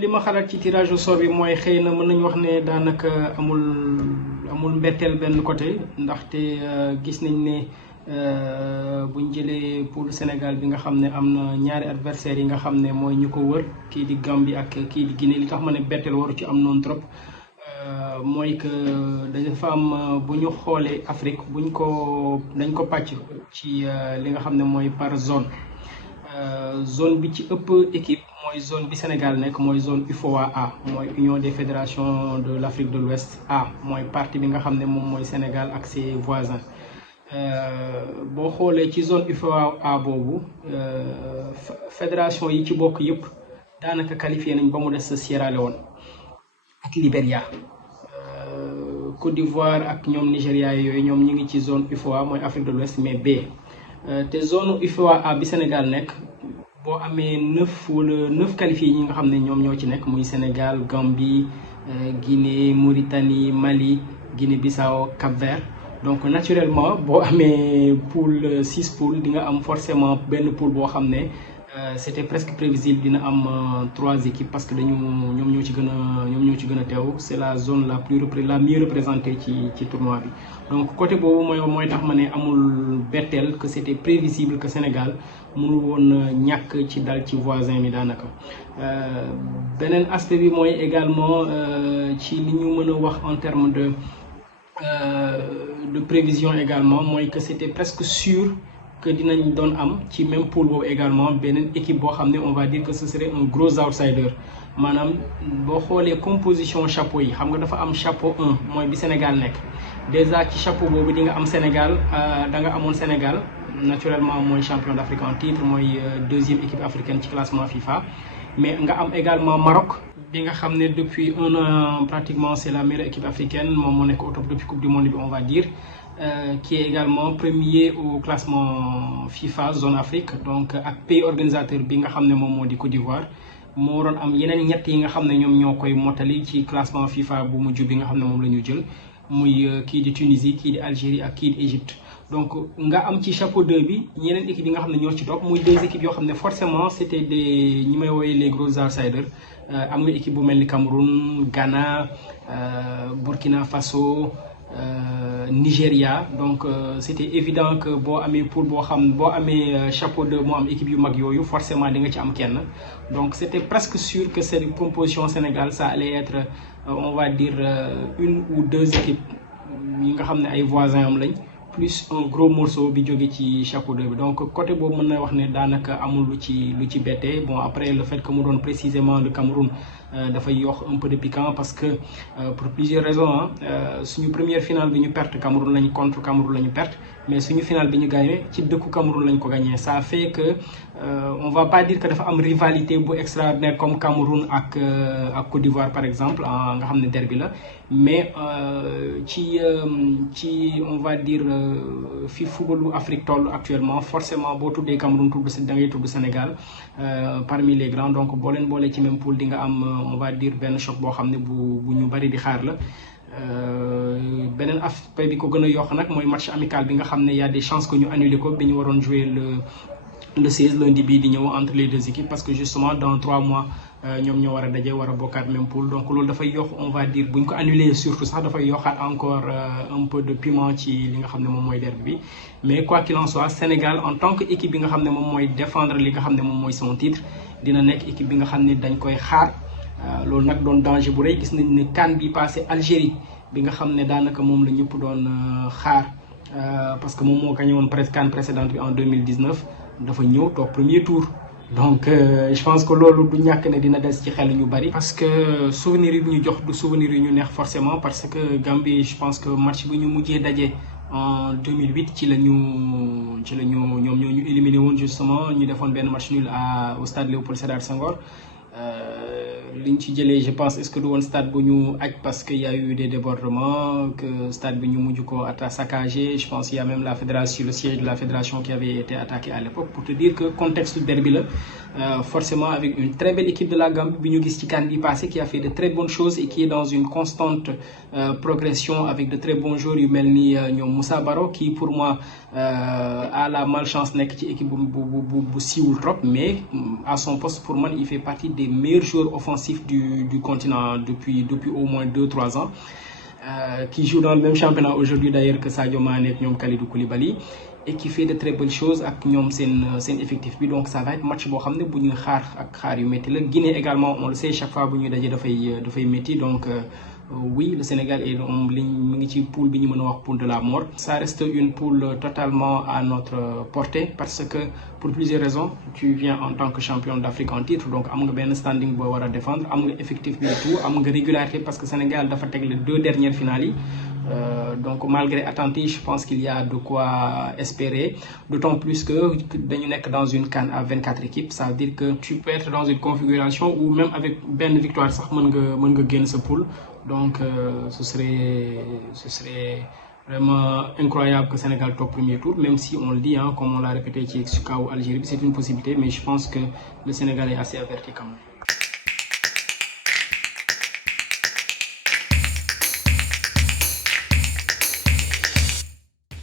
li ma xalaat ci tirage au sort bi mooy xëy na mën nañu wax ne daanaka amul mbetteel benn côté ndaxte gis nañ ne buñ jëlee pour Sénégal bi nga xam ne am na ñaari adversaires yi nga xam ne mooy ñu ko wër kii di Gambie ak kii di Guinée li tax ma ne mbetteel waru ci am noonu trop mooy que dafa am bu ñu xoolee Afrique dañ ko pàcc ci li nga xam ne mooy par zone zone bi ci ëpp équipe mooy zone bi Sénégal nekk mooy zone UFOA A mooy Union des fédérations de l'Afrique de l'Ouest A mooy partie bi nga xam ne moom mooy Sénégal ak ses voisins boo xoolee ci zone UFOA A boobu fédération yi ci bokk yëpp daanaka qualifié nañ ba mu des Sierra Leone ak Libéria Côte d'Ivoire ak ñoom Nigéria yooyu ñoom ñu ngi ci zone UFOA mooy Afrique de l'Ouest mais B te zone UFOA A bi Sénégal nekk boo amee 9 qualifiés yi nga xam ne ñoom ñoo ci nekk muy Sénégal Gambie Guinée Mauritanie Mali Guinée-Bissau Cap-Vert donc naturellement boo amee poule 6 poules di nga am forcément benn poule boo xam ne c'était presque prévisible dina am 3 équipes parce que ñoom ñoo ci gën a teew c'est la zone la mieux représentée ci tournoi bi donc côté boobu mooy tax ma ne amul betteel que c'était prévisible que Sénégal mënul woon ñàkk ci dal ci voisin mi daanaka beneen aspect bi mooy également ci li ñu mën a wax en termes de prévision également mooy que c'était presque sûr que dinañ doon am ci même pool boobu également beneen équipe boo xam ne on va dire que ce serait un gros outsider maanaam boo xoolee composition chapeau yi xam nga dafa am chapeau 1 mooy bi Sénégal nekk déjà ci chapeau boobu di nga am Sénégal da nga amoon Sénégal naturellement mooy champion d'Afrique en titre mooy deuxième équipe africaine ci classement FIFA mais nga am également Maroc bi nga xam ne depuis un an pratiquement c'est la meilleure équipe africaine moom moo nekk au top depuis coupe du monde bi on va dire qui est également premier au classement FIFA zone Afrique donc ak pays organisateur bi nga xam ne moom moo di Côte d'Ivoire moo waroon am yeneen ñett yi nga xam ne ñoom ñoo koy mottali ci classement FIFA bu mujj bi nga xam ne moom la ñu jël muy kii di Tunisie kii di Algérie ak kii di Égypte donc nga am ci chapeau 2 bi yeneen équipe yi nga xam ne ñoo ci topp muy 2 équipes yoo xam ne forcément c'était des ñi may woowee les gros outsiders am nga équipe bu mel ni Cameroun Ghana Burkina Faso Nigéria donc c'était évident que boo amee poule boo amee chapeau 2 moo am équipe yu mag yooyu forcément di nga ci am kenn donc c'était presque sûr que cette composition Sénégal ça allait être on va dire une ou 2 équipes yi nga xam ne ay voisins am lañ plus un gros morceau bi jóge ci chapeau 2 bi donc côté boobu mën na wax ne daanaka amul lu ci bette bon après le fait que mu doon précisément le Cameroun dafay yox un peu de piquant parce que pour plusieurs raisons suñu première finale bi ñu perte contre Cameroun lañu perte mais suñu finale bi ñu gagné ci dëkku Cameroun lañ ko gagné ça fait que on va pas dire que dafa am rivalité bu extraordinaire comme Cameroun ak Côte d'Ivoire par exemple nga xam ne derby la mais ci on va dire fi footballu Afrique toll actuellement forcément boo tuddee Cameroun da ngay tudd Sénégal parmi les grands donc boo leen boolee ci même poule di nga am on va dire benn choc boo xam ne bu ñu bari di xaar la beneen aspect bi ko gën a yokk nag mooy match amical bi nga xam ne y a des chances que ñu annuler ko bi ñu waroon jouer le 16 lundi bii di ñëw entre les 2 équipes parce que justement dans 3 mois ñoom ñoo war a daje war a bokkaat même poule donc loolu dafay yokk on va dire buñ ko annuler surtout sax dafay yokkaat encore un peu de piment ci li nga xam ne moom mooy derby bi mais quoi qu'il en soit Sénégal en tant que équipe bi nga xam ne moom mooy défendre li nga xam ne moom mooy son titre dina nekk équipe bi nga xam ne dañ koy xaar loolu nag doon danger bu rëy gis nañ ne CAN bi passé Algérie bi nga xam ne daanaka moom la ñëpp doon xaar parce que moom moo gagné woon CAN précédente bi en 2019 dafa ñëw toog premier tour donc je pense que loolu du ñàkk ne dina des ci xel ñu bari parce que souvenir yi ñu jox du souvenir yi ñu neex forcément parce que Gambie je pense que match bi ñu mujjee daje en 2008 ci la ñu ñoom ñoo ñu éliminé woon justement ñu defoon benn match nul au stade Léopold Sédar Senghor liñ ci jëlee je pense est-ce que du woon stade bu ñu aj parce que y a eu des débordements que stade bi ñu mujj ko saccagé je pense il y a même la fédération le siège de la fédération qui avait été attaqué à l'époque pour te dire que contexte derby la forcément avec une très belle équipe de la Gambie bi ñu gis ci CAN bi passé qui a fait de très bonnes choses et qui est dans une constante progression avec de très bons joueurs yu mel ni ñoom Moussa Baro qui pour moi a la malchance nekk ci équipe bu siiwul trop mais à son poste pour man il fait partie des des meilleurs joueurs offensifs du continent depuis au moins 2-3 ans, qui joue dans le même championnat aujourd'hui d'ailleurs que Sadio Mané et ñoom Kalidou Koulibaly, et qui fait de très belles choses ak ñoom seen effectif bi. Donc ça va être match boo xam ne bu ñuy xaar yu métti la. Guinée également on le sait, chaque fois bu ñuy daje dafay métti. Donc oui, le Sénégal est mu ngi ci poule bi ñu mën a wax poule de la mort. Ça reste une poule totalement à notre portée parce que pour plusieurs raisons. Tu viens en tant que champion d'Afrique en titre, donc am nga benn standing boo war a défendre, am nga effectif bi et tout, am nga régularité parce que Sénégal dafa teg les 2 dernières finales yi. Donc malgré attentes, je pense qu'il y a de quoi espérer, d'autant plus que dañu nekk dans une CAN à 24 équipes. Ça veut dire que tu peux être dans une configuration où même avec benn victoire sax mën nga génn sa poule. Donc ce serait vraiment incroyable que Sénégal toog premier tour, même si on le dit, comme on l'a répété ci kaw Algérie, c'est une possibilité, mais je pense que le Sénégal est assez averti quand même.